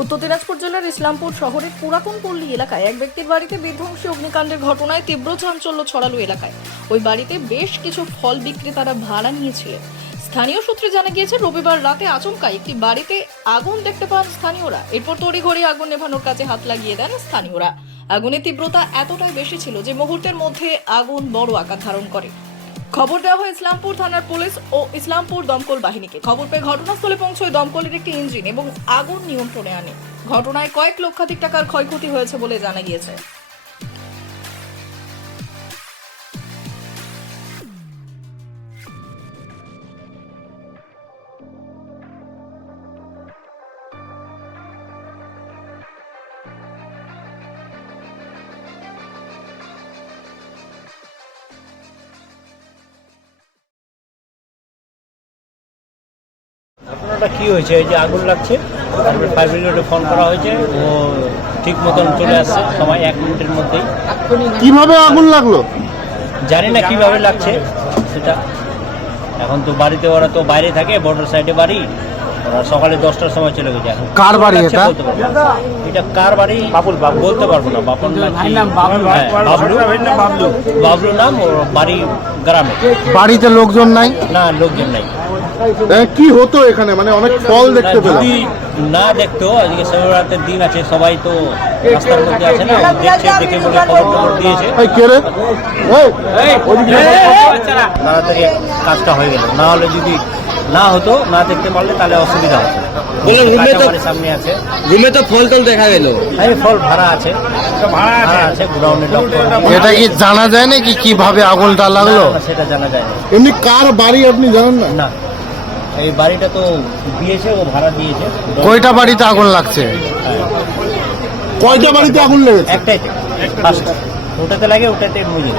উত্তর দিনাজপুর জেলার ইসলামপুর শহরের পুরাতন পল্লী এলাকায় এক ব্যক্তির বাড়িতে বিধ্বংসী অগ্নিকাণ্ডের ঘটনায় তীব্র চাঞ্চল্য ছড়ালো এলাকায়। ওই বাড়িতে বেশ কিছু ফল বিক্রেতারা ভাড়া নিয়েছিলেন। স্থানীয় সূত্রে জানা গিয়েছে, রবিবার রাতে আচমকা একটি বাড়িতে আগুন দেখতে পান স্থানীয়রা। এরপর তড়িঘড়ি আগুন নেভানোর কাজে হাত লাগিয়ে দেন স্থানীয়রা। আগুনের তীব্রতা এতটাই বেশি ছিল যে মুহূর্তের মধ্যে আগুন বড় আকার ধারণ করে। খবর দেওয়া হয় ইসলামপুর থানার পুলিশ ও ইসলামপুর দমকল বাহিনীকে। খবর পেয়ে ঘটনাস্থলে পৌঁছয় দমকলের একটি ইঞ্জিন এবং আগুন নিয়ন্ত্রণে আনে। ঘটনায় কয়েক লক্ষাধিক টাকার ক্ষয়ক্ষতি হয়েছে বলে জানা গিয়েছে। ঘটনাটা কি হয়েছে, এই যে আগুন লাগছে, তারপরে ফায়ার ব্রিগেডে ফোন করা হয়েছে, ও ঠিক মতন চলে আসছে সময় 1 মিনিটের মধ্যেই। কিভাবে আগুন লাগলো জানি না কিভাবে লাগছে সেটা। এখন তো বাড়িতে, ওরা তো বাইরে থাকে, বর্ডার সাইডে বাড়ি, ওরা সকালে 10টার সময় চলে গেছে। এখন কার বাড়ি এটা? এটা কার বাড়ি বলতে পারবো না। বাবুর নাম বাবলু নাম, ওর বাড়ি গ্রামে। বাড়িতে লোকজন নাই? না, লোকজন নাই। কি হতো এখানে, মানে অনেক ফল দেখতে পেলাম। যদি না দেখতো, আজকে শনিবারের দিন আছে, সবাই তো রাস্তার মধ্যে আছে না, দেখছে, দেখে বলে খবর দিয়েছে। তাড়াতাড়ি কাজটা হয়ে গেল, না হলে যদি না হতো, না দেখতে পারলে তাহলে অসুবিধা হতো। সামনে আছে, রুমে তো ফল টল দেখা গেল। ফল ভাড়া আছে, ভাড়া আছে গোডাউনে। এটা কি জানা যায় না কিভাবে আগুনটা লাগলো? সেটা জানা যায় না। এমনি কার বাড়ি আপনি জানেন না? না, এই বাড়িটা তো দিয়েছে, ও ভাড়া দিয়েছে। কয়টা বাড়িতে আগুন লাগছে? কয়টা বাড়িতে আগুন লেগেছে? একটাই, ওটাতে লাগে, ওটাতে বুঝে